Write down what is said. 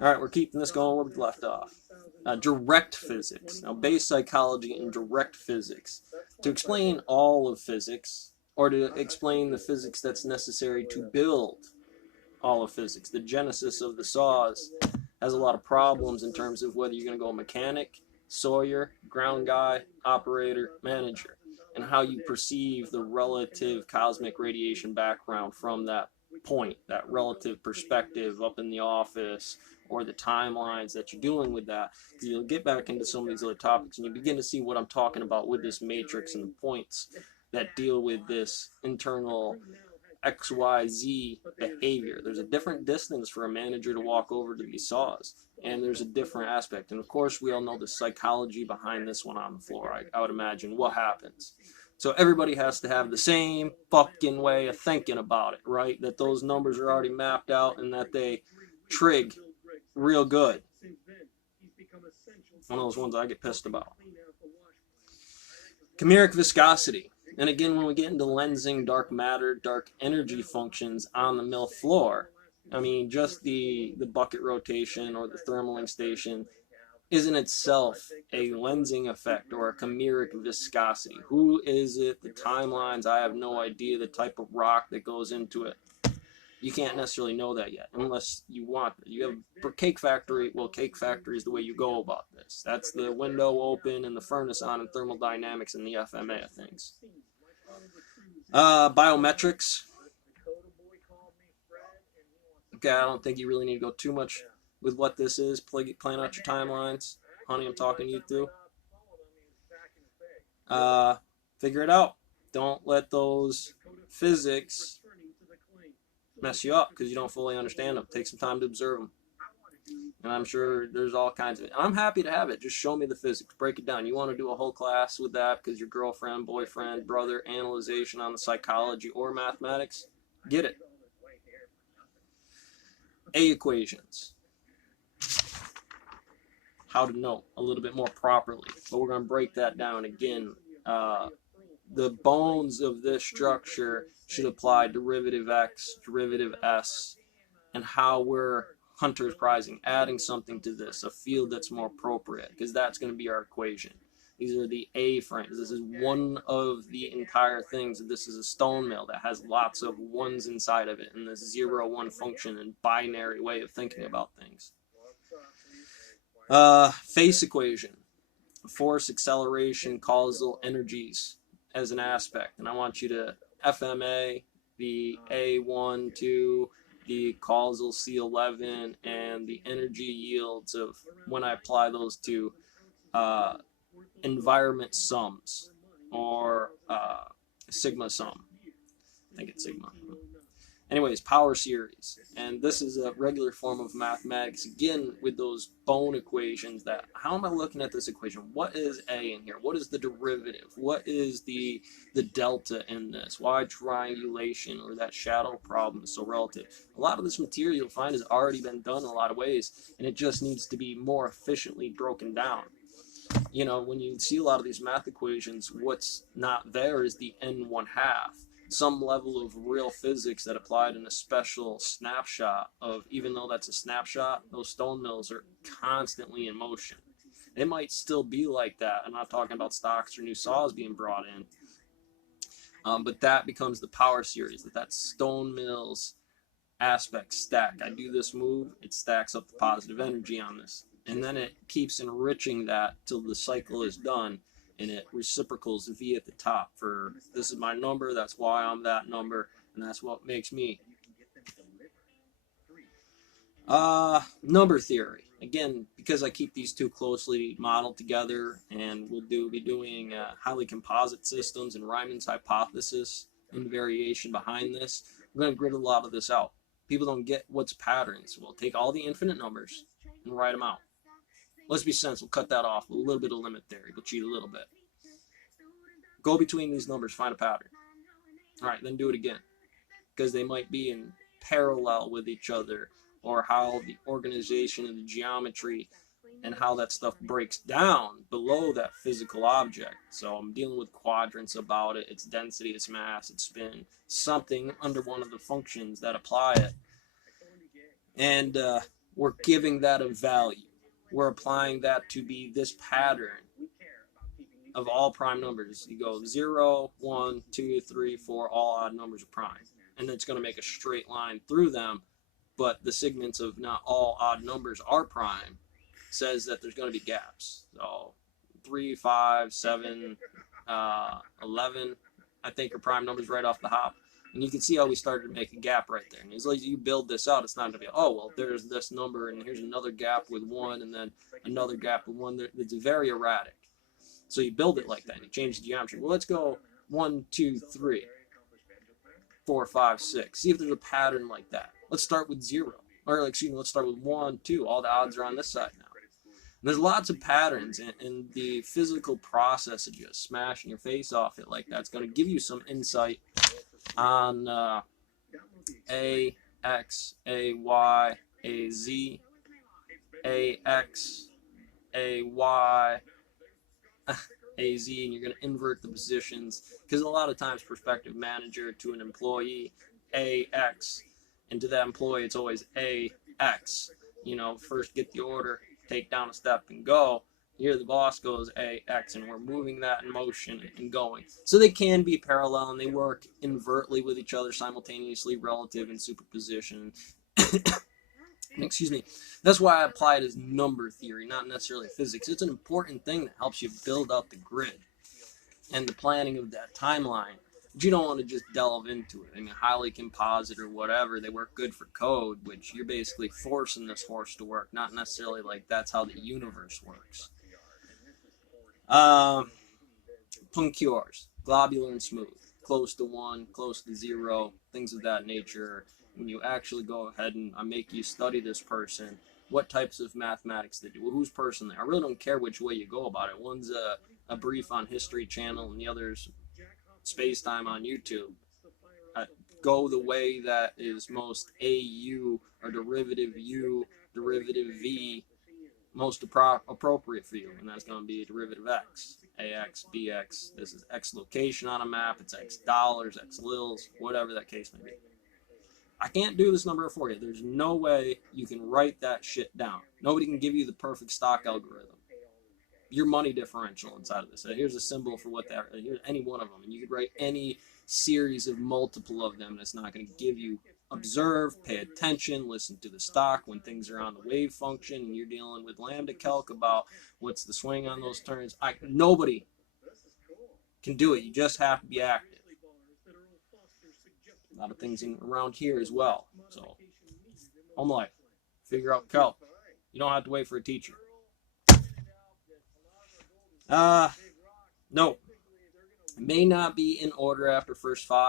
All right, we're keeping this going where we left off. Direct physics. Now, base psychology and direct physics. To explain all of physics, or to explain the physics that's necessary to build all of physics, the genesis of the saws has a lot of problems in terms of whether you're going to go mechanic, Sawyer, ground guy, operator, manager, and how you perceive the relative cosmic radiation background from that point, that relative perspective up in the office, or the timelines that you're dealing with that. You'll get back into some of these other topics and you begin to see what I'm talking about with this matrix and the points that deal with this internal XYZ behavior. There's a different distance for a manager to walk over to these saws, and there's a different aspect. And of course, we all know the psychology behind this one on the floor. I would imagine what happens. So everybody has to have the same fucking way of thinking about it, right? That those numbers are already mapped out and that they trig real good. One of those ones I get pissed about. Chimeric viscosity. And again, when we get into lensing dark matter, dark energy functions on the mill floor, I mean, just the bucket rotation or the thermaling station is in itself a lensing effect or a chimeric viscosity. Who is it? The timelines, I have no idea. The type of rock that goes into it. You can't necessarily know that yet unless you want it. You have Cake Factory. Well, Cake Factory is the way you go about this. That's the window open and the furnace on and thermodynamics and the FMA of things. Biometrics. Okay, I don't think you really need to go too much with what this is. Plan out your timelines. Honey, I'm talking to you too. Figure it out. Don't let those physics mess you up because you don't fully understand them. Take some time to observe them. And I'm sure there's all kinds of it. And I'm happy to have it. Just show me the physics. Break it down. You want to do a whole class with that because your girlfriend, boyfriend, brother, analyzation on the psychology or mathematics? Get it. A equations. How to know a little bit more properly. But we're going to break that down again. The bones of this structure should apply derivative X, derivative S, and how we're Hunter's prizing, adding something to this, a field that's more appropriate, because that's going to be our equation. These are the A frames. This is one of the entire things. This is a stone mill that has lots of ones inside of it, and this 0-1 function and binary way of thinking about things. Phase equation, force, acceleration, causal energies as an aspect, and I want you to FMA the A1, 2, the causal C11, and the energy yields of when I apply those to environment sums or sigma sum. I think it's sigma. Anyways, power series. And this is a regular form of mathematics, again, with those bone equations that, how am I looking at this equation? What is A in here? What is the derivative? What is the delta in this? Why triangulation or that shadow problem is so relative? A lot of this material you'll find has already been done in a lot of ways, and it just needs to be more efficiently broken down. You know, when you see a lot of these math equations, what's not there is the n1/2. Some level of real physics that applied in a special snapshot of, even though that's a snapshot, those stone mills are constantly in motion. It might still be like that. I'm not talking about stocks or new saws being brought in. But that becomes the power series, that stone mills aspect stack. I do this move, it stacks up the positive energy on this. And then it keeps enriching that till the cycle is done. And it reciprocals V at the top for this is my number, that's why I'm that number, and that's what makes me. Number theory. Again, because I keep these two closely modeled together, and we'll be doing highly composite systems and Riemann's hypothesis and variation behind this, we're going to grid a lot of this out. People don't get what's patterns. We'll take all the infinite numbers and write them out. Let's be sensible, cut that off. A little bit of limit theory. We'll cheat a little bit. Go between these numbers, find a pattern. All right, then do it again. Because they might be in parallel with each other, or how the organization of the geometry and how that stuff breaks down below that physical object. So I'm dealing with quadrants about it, its density, its mass, its spin, something under one of the functions that apply it. And we're giving that a value. We're applying that to be this pattern of all prime numbers. You go 0, 1, 2, 3, 4, all odd numbers are prime. And then it's going to make a straight line through them, but the segments of not all odd numbers are prime says that there's going to be gaps. So 3, 5, 7, 11, I think are prime numbers right off the hop. And you can see how we started to make a gap right there. And as you build this out, it's not going to be, oh, well, there's this number, and here's another gap with 1, and then another gap with 1. It's very erratic. So you build it like that, and you change the geometry. Well, let's go 1, 2, 3, 4, 5, 6. See if there's a pattern like that. Let's start with 0. Or, excuse me, let's start with 1, 2. All the odds are on this side now. And there's lots of patterns, and the physical process of just smashing your face off it like that's going to give you some insight on A, X, A, Y, A, Z, A, X, A, Y, A, Z, and you're going to invert the positions, because a lot of times perspective manager to an employee, A, X, and to that employee it's always A, X. You know, first get the order, take down a step and go. Here the boss goes A, X, and we're moving that in motion and going. So they can be parallel, and they work invertly with each other simultaneously, relative and superposition. Excuse me. That's why I apply it as number theory, not necessarily physics. It's an important thing that helps you build out the grid and the planning of that timeline. But you don't want to just delve into it. I mean, highly composite or whatever, they work good for code, which you're basically forcing this horse to work, not necessarily like that's how the universe works. Punctures, globular and smooth, close to 1, close to 0, things of that nature. When you actually go ahead and I make you study this person, what types of mathematics they do, whose person they are. I really don't care which way you go about it. One's a brief on History Channel, and the other's Space Time on YouTube. Go the way that is most AU or derivative U, derivative V, most appropriate for you, and that's going to be a derivative X, AX, BX. This is X location on a map, it's X dollars, X lils, whatever that case may be. I can't do this number for you. There's no way you can write that shit down. Nobody can give you the perfect stock algorithm. Your money differential inside of this. Here's a symbol for what that is. Here's any one of them, and you could write any series of multiple of them, and it's not going to give you. Observe, pay attention, listen to the stock when things are on the wave function and you're dealing with lambda calc about what's the swing on those turns. Nobody can do it. You just have to be active. A lot of things around here as well. So, home life. Figure out calc. You don't have to wait for a teacher. No. It may not be in order after first 5.